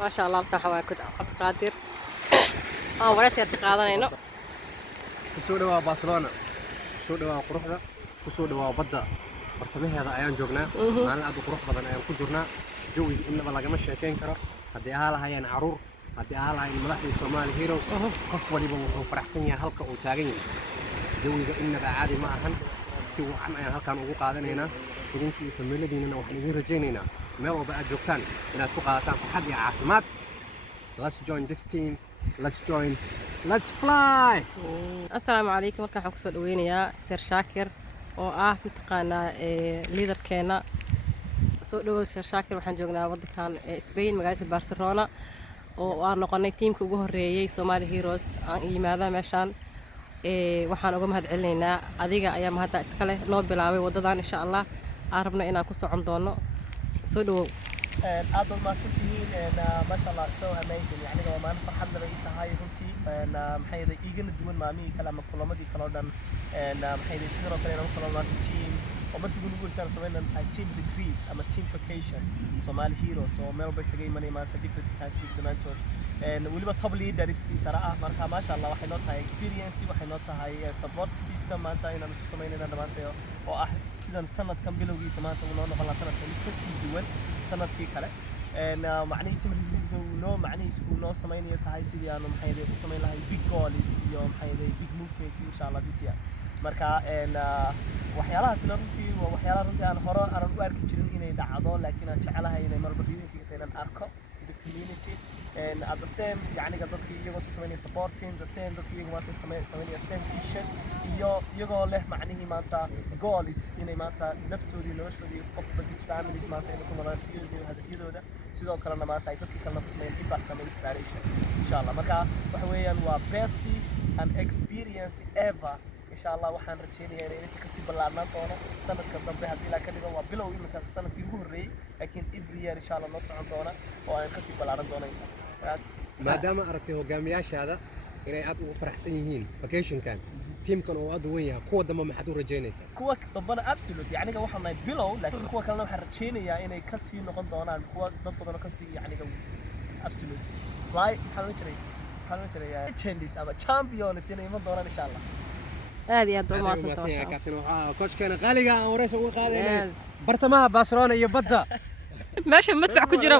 ما شاء الله halkan waxa ku cabdi qaadir wareys yar qaadanayno kusoo dhawaa Barcelona kusoo dhawaa quruxda kusoo dhawaa badda bartamaheeda ayaan joognaa maalin aad u qurux badan ayaan ku jirnaa jawiga inaba lagama sheekeyn karo haddii ahaa lahayeen caruur haddii ahaa lahayeen madaxdii Somali Heroes qof waliba wuxuu faraxsan yahay halka uu taagan yahay jawiga inaba caadi ma ahan si wacan ayaan halkan ugu qaadanaynaa idinkii familadiinana waxaan idin rajaynaynaa meel walba aad joogtaan inaad ku qaadataan farxad iyo caafimaad. Let's join this team. Let's fly. السلام عليكم markaan waxaan ku soo dhaweynayaa Sir Shaakir oo ah mataqaana leaderkeena soo dhawow Sir Shaakir waxaan joognaa wadankan Spain magaalada Barcelona oo aan noqonay teamka ugu horeeyay Somali Heroes aan yimaada meeshaan waxaan uga mahadcelinaynaa adiga ayaa mahadda iska leh noo bilaabay wadadan insha Allah aan rabno inaan ku socon doono soo dhawow aad ma santiin ma sha Allah so amazing yani waa maan farxad leh tahay runtii maxay iigana duwan maamii kala ma kulamadii kala dhan maxay sidoo kale inaan kulamato team oo markii ugu guulsan sameeyna team retreat ama team vacation Somali Heroes oo meel bay sagay manay maanta different countries dhamaantood waliba top leaders ki sara marka ma sha Allah waxay noo tahay experience waxay noo tahay support system maanta inaan soo sameeynaa dhamaantayo oo ah sidan sanadkan bilowgiisa maanta uu noqon sanadkan ka sii duwan sanadkii kale macnaheedu team retreat noo macnaheedu noo sameeynayo tahay sidii aanu maxay u sameyn lahayn big goals iyo maxay big movements insha Allah this year marka waxyaalahaas runtii waa waxyaalaha runtii aan hore aan u arki jirin inay dhacdo laakiin aan jecelahay inay mar walba inaan arko the community and at the same يعني dadka iyagoo sameynaya supporting the same dadka iyagoo maanta sameynaya same vision iyo iyagoo leh macnaheedu maanta goals inay maanta naftoodii noloshoodii qofba dis families maanta inay ku noqdaan hadafyadooda sidoo kalena maanta ay dadka kale ku sameeyaan impact ama inspiration insha Allah marka waxa weeyaan waa best and experience ever insha Allah waxaan rajeynayaa inay ka sii balaarnaan doono sanadka dambe haddii la ka dhigo waa bilow imika sanadkii ugu horeeyay laakiin every year insha Allah noo socon doona oo aan ka sii balaaran doono maadaama aragtay hogaamiyaashaada inay aad ugu faraxsan yihiin vacationkan teamkan oo aad u weyn yahay kuwa dambe maxaad u rajeynaysaa kuwa dambana absolute yacniga waxaan nahay bilow laakiin kuwa kalena waxaan rajeynayaa inay ka sii noqon doonaan kuwa dad badan ka sii yacniga absolute fly maxaa jiray legends ama champions inay iman doonaan insha Allah aad iyo aad baa mahadsantahay kaasina waxa coachkeena qaaliga aan wareysa uga qaadaynay bartamaha Barcelona iyo badda meesha madfac ku jiro